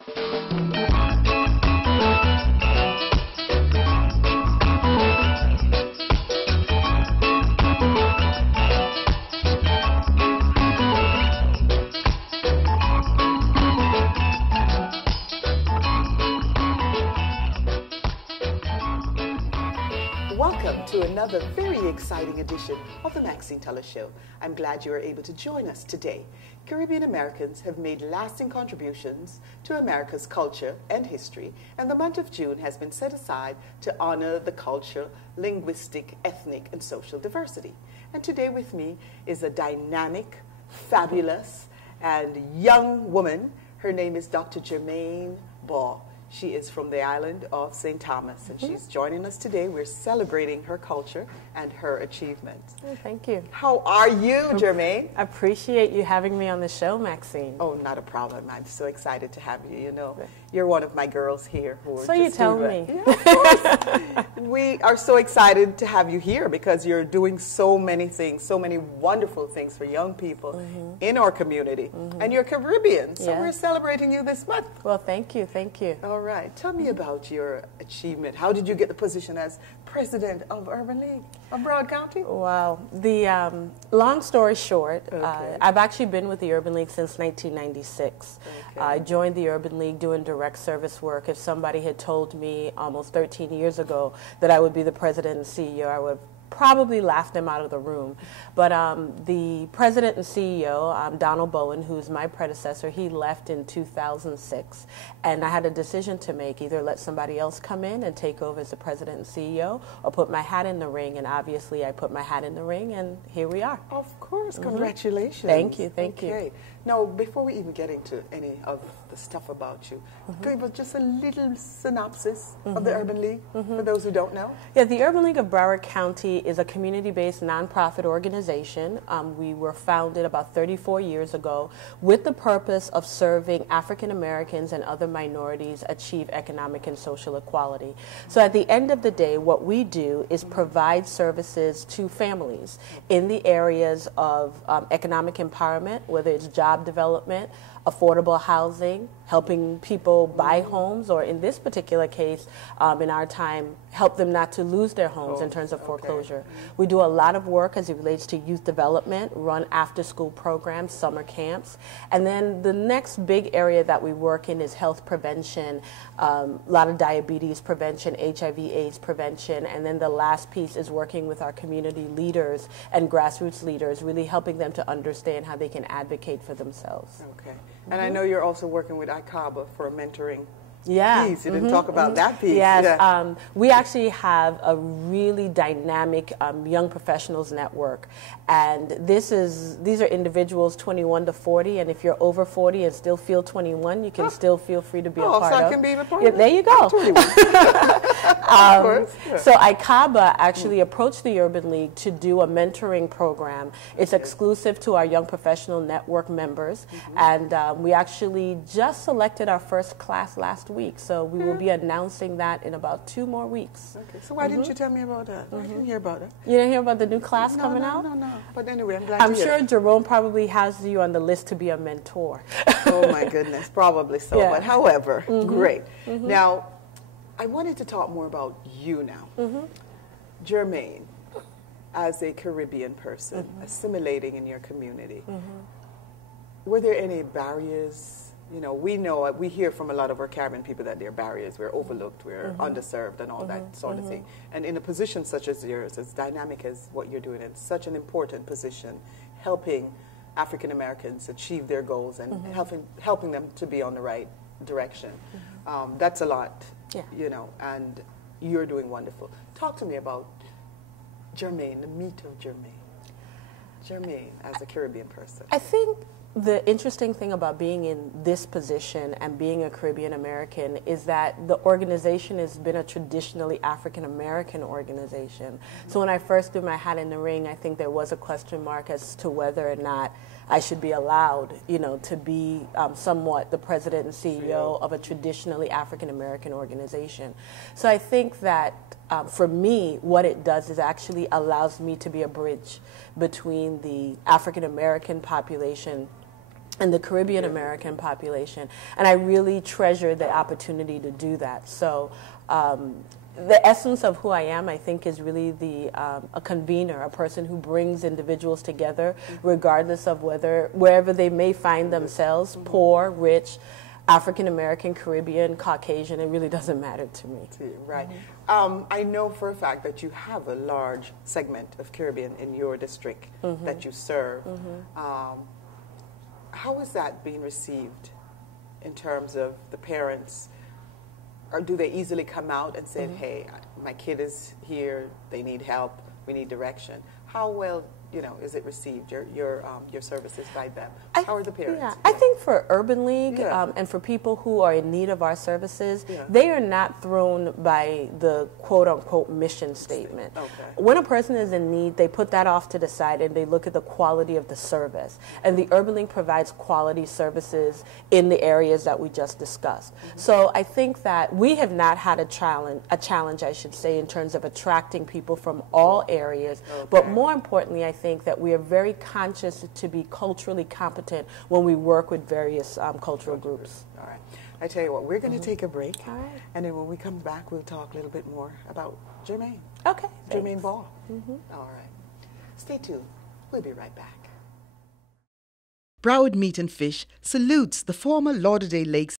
Welcome to another very exciting edition of the Maxine Tulloch Show. I'm glad you are able to join us today. Caribbean Americans have made lasting contributions to America's culture and history, and the month of June has been set aside to honor the culture, linguistic, ethnic, and social diversity. And today with me is a dynamic, fabulous, and young woman. Her name is Dr. Germaine Baugh. She is from the island of St. Thomas, and she's joining us today. We're celebrating her culture and her achievements. Oh, thank you. How are you, Jermaine? I appreciate you having me on the show, Maxine. Oh, not a problem. I'm so excited to have you. You know, you're one of my girls here who are so you tell me. Yeah, of course. We are so excited to have you here because you're doing so many things, so many wonderful things for young people in our community. And you're Caribbean, so we're celebrating you this month. Well, thank you. Thank you. All right. Tell me about your achievement. How did you get the position as president of Urban League of Broward County? Wow. The long story short, I've actually been with the Urban League since 1996. I joined the Urban League doing direct service work. If somebody had told me almost 13 years ago that I would be the president and CEO, I would probably laughed them out of the room. But the president and CEO, Donald Bowen, who's my predecessor, he left in 2006. And I had a decision to make, either let somebody else come in and take over as the president and CEO, or put my hat in the ring. And obviously I put my hat in the ring, and here we are. Of course. Congratulations. Thank you. Thank you. Now, before we even get into any of the stuff about you, give us just a little synopsis of the Urban League for those who don't know. Yeah, the Urban League of Broward County is a community-based nonprofit organization. We were founded about 34 years ago with the purpose of serving African Americans and other minorities achieve economic and social equality. So at the end of the day, what we do is provide services to families in the areas of economic empowerment, whether it's job development, affordable housing, helping people buy homes, or in this particular case, in our time, help them not to lose their homes in terms of foreclosure. We do a lot of work as it relates to youth development, run after-school programs, summer camps, and then the next big area that we work in is health prevention, a lot of diabetes prevention, HIV/AIDS prevention, and then the last piece is working with our community leaders and grassroots leaders, really helping them to understand how they can advocate for themselves. Okay. And I know you're also working with ICABA for a mentoring piece. You didn't talk about that piece. Yes, we actually have a really dynamic young professionals network, and these are individuals 21 to 40, and if you're over 40 and still feel 21, you can still feel free to be a part of. So I can be a part of it? There you go. Of course. So ICABA actually approached the Urban League to do a mentoring program. It's exclusive to our young professional network members, and we actually just selected our first class last week, so we will be announcing that in about 2 more weeks. Okay, so why didn't you tell me about that? I didn't hear about it. You didn't hear about the new class coming out? No. But anyway, I'm glad I'm sure Jerome probably has you on the list to be a mentor. Oh my goodness, probably so. Yeah. But however, great. Now, I wanted to talk more about you now. Germaine, as a Caribbean person, assimilating in your community, were there any barriers? You know, we hear from a lot of our Caribbean people that there are barriers. We're overlooked, we're underserved, and all that sort of thing. And in a position such as yours, as dynamic as what you're doing, it's such an important position, helping African Americans achieve their goals and helping them to be on the right direction. That's a lot, you know, and you're doing wonderful. Talk to me about Germaine, the meat of Germaine. Germaine as a Caribbean person. I think the interesting thing about being in this position and being a Caribbean American is that the organization has been a traditionally African American organization. So when I first threw my hat in the ring, I think there was a question mark as to whether or not I should be allowed, you know, to be somewhat the president and CEO of a traditionally African American organization. So I think that for me, what it does is actually allows me to be a bridge between the African American population and the Caribbean American population. And I really treasure the opportunity to do that. So the essence of who I am, I think, is really a convener, a person who brings individuals together, regardless of wherever they may find themselves, poor, rich, African American, Caribbean, Caucasian. It really doesn't matter to me. Right. I know for a fact that you have a large segment of Caribbean in your district that you serve. How is that being received in terms of the parents? Or do they easily come out and say, hey, my kid is here, they need help, we need direction? How well, is it received, your services by them? How are the parents? Yeah, I think for Urban League and for people who are in need of our services, they are not thrown by the quote-unquote mission statement. Okay. When a person is in need, they put that off to the side and they look at the quality of the service. And the Urban League provides quality services in the areas that we just discussed. So I think that we have not had a challenge, I should say, in terms of attracting people from all areas. But more importantly, I think that we are very conscious to be culturally competent when we work with various cultural groups. All right. I tell you what, we're going to take a break. All right. And then when we come back, we'll talk a little bit more about Germaine. Okay. Germaine Baugh. All right. Stay tuned. We'll be right back. Broward Meat and Fish salutes the former Lauderdale Lakes